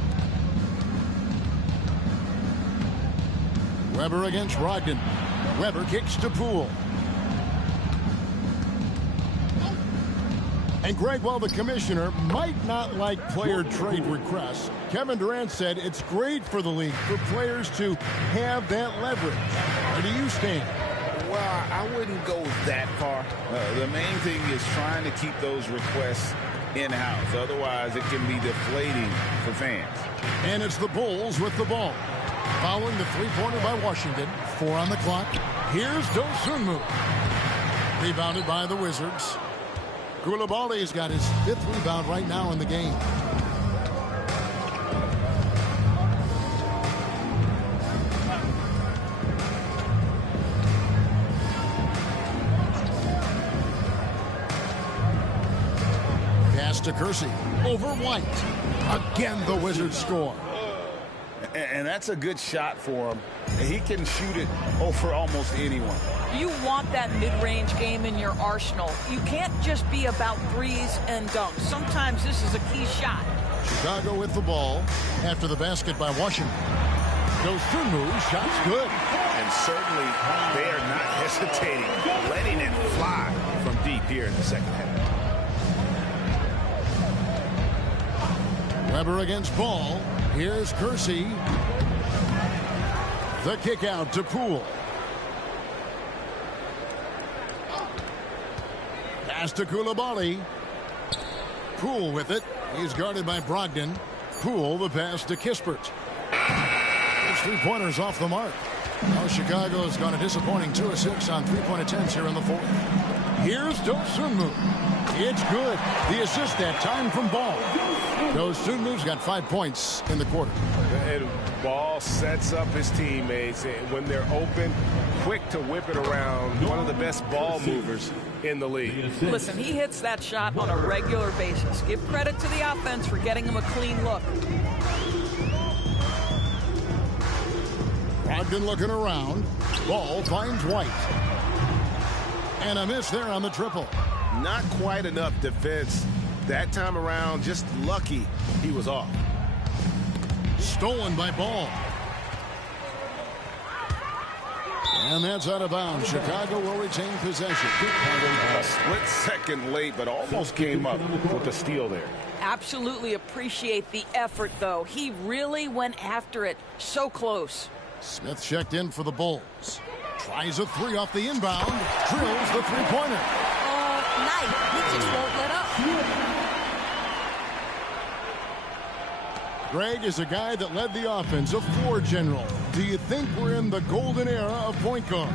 Weber against Brogdon. Weber kicks to Poole. And Greg, while the commissioner might not like player trade requests, Kevin Durant said it's great for the league for players to have that leverage. Where do you stand? Well, I wouldn't go that far. The main thing is trying to keep those requests in-house. Otherwise, it can be deflating for fans. And it's the Bulls with the ball. Following the three-pointer by Washington. 4 on the clock. Here's Dosunmu. Rebounded by the Wizards. Koulibaly's got his 5th rebound right now in the game. Pass to Kersey. Over White. Again, the Wizards score. And that's a good shot for him. He can shoot it over almost anyone. You want that mid-range game in your arsenal. You can't just be about threes and dunks. Sometimes this is a key shot. Chicago with the ball after the basket by Washington. Dosunmu, shot's good. And certainly they are not hesitating, letting it fly from deep here in the second half. Weber against Ball. Here's Kersey. The kick out to Poole. Pass to Koulibaly. Poole with it. He's guarded by Brogdon. Poole, the pass to Kispert. His three-pointers off the mark. Now Chicago's gone a disappointing 2 of 6 on three-point attempts here in the fourth. Here's Dosunmu. It's good. The assist that time from Ball. Dosunmu's got 5 points in the quarter. And Ball sets up his teammates when they're open, quick to whip it around. One of the best ball movers in the league. Listen, he hits that shot on a regular basis. Give credit to the offense for getting him a clean look. Brogdon looking around. Ball finds White. And a miss there on the triple. Not quite enough defense. That time around, just lucky he was off. Stolen by Ball. And that's out of bounds. Chicago will retain possession. A split second late, but almost came up with the steal there. Absolutely appreciate the effort, though. He really went after it. So close. Smith checked in for the Bulls. Tries a three off the inbound. Drills the three-pointer. Knight, he just won't let up. Greg is a guy that led the offense, a floor general. Do you think we're in the golden era of point guards?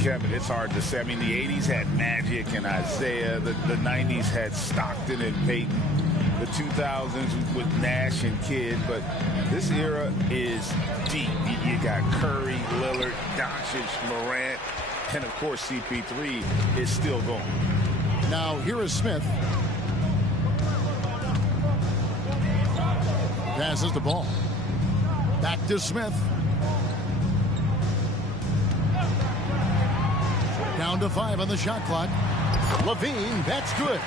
Kevin, it's hard to say. I mean, the 80s had Magic and Isaiah. The 90s had Stockton and Peyton. The 2000s with Nash and Kidd. But this era is deep. You got Curry, Lillard, Doncic, Morant. And, of course, CP3 is still going. Now, here is Smith. Passes the ball. Back to Smith. Down to 5 on the shot clock. Levine, that's good.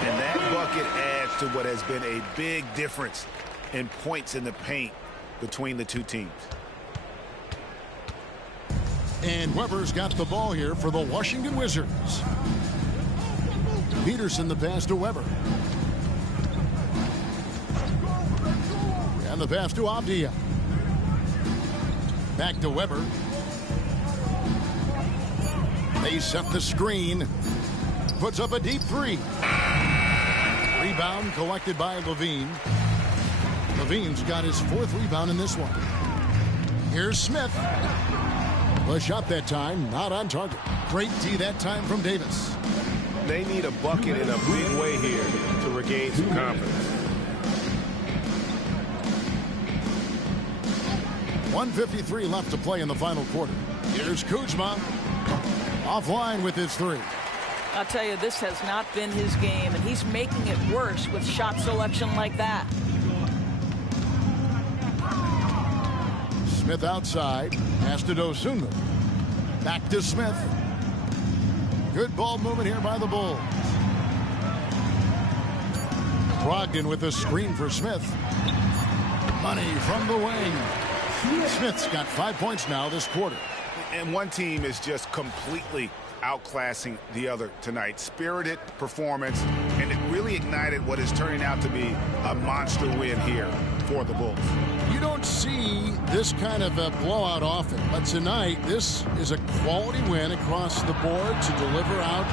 And that bucket adds to what has been a big difference in points in the paint between the two teams. And Weber's got the ball here for the Washington Wizards. Peterson the pass to Weber. And the pass to Abdia. Back to Weber. They set the screen. Puts up a deep 3. Rebound collected by Levine. Levine's got his 4th rebound in this one. Here's Smith. The shot that time, not on target. Great D that time from Davis. They need a bucket in a big way here to regain some confidence. 1:53 left to play in the final quarter. Here's Kuzma. Offline with his 3. I'll tell you, this has not been his game, and he's making it worse with shot selection like that. Smith outside. Pass to Dosunmu. Back to Smith. Good ball movement here by the Bulls. Brogdon with a screen for Smith. Money from the wing. Smith's got 5 points now this quarter. And one team is just completely outclassing the other tonight. Spirited performance, and it really ignited what is turning out to be a monster win here for the Bulls. You don't see this kind of a blowout often, but tonight this is a quality win across the board to deliver out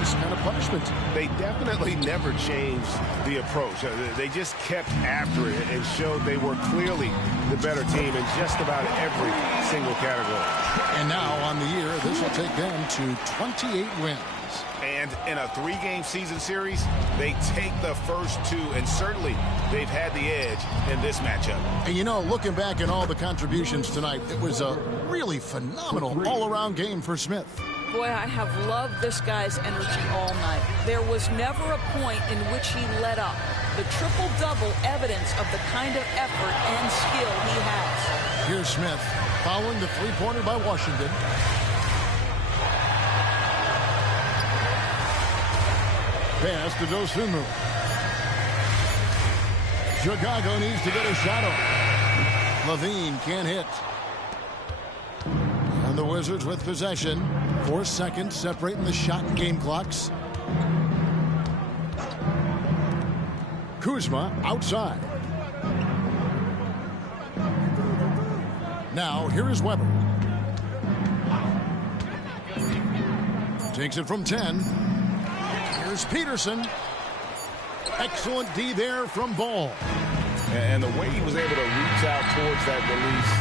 this kind of punishment. They definitely never changed the approach. They just kept after it and showed they were clearly the better team in just about every single category. And now on the year, this will take them to 28 wins. And in a 3-game season series, they take the first 2, and certainly they've had the edge in this matchup. And you know, looking back at all the contributions tonight, it was a really phenomenal all-around game for Smith. Boy, I have loved this guy's energy all night. There was never a point in which he let up. The triple-double evidence of the kind of effort and skill he has. Here's Smith following the 3-pointer by Washington. Pass to Dosunmu. Chicago needs to get a shot off. Levine can't hit. And the Wizards with possession. 4 seconds separating the shot and game clocks. Kuzma outside. Now here is Weber. Takes it from 10. Here's Peterson. Excellent D there from Ball. And the way he was able to reach out towards that release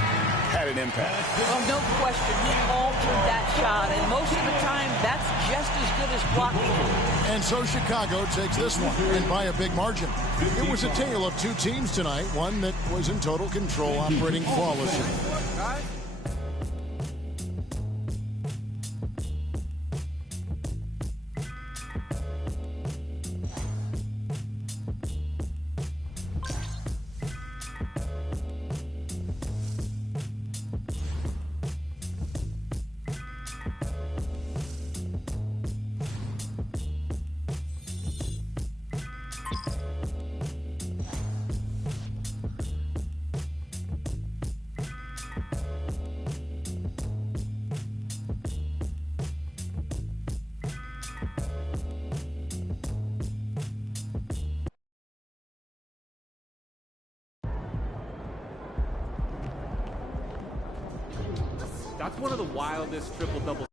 had an impact. Oh, no question. He altered that shot, and most of the time, that's just as good as blocking. And so Chicago takes this one, and by a big margin. It was a tale of 2 teams tonight, one that was in total control, operating flawlessly. That's one of the wildest triple-double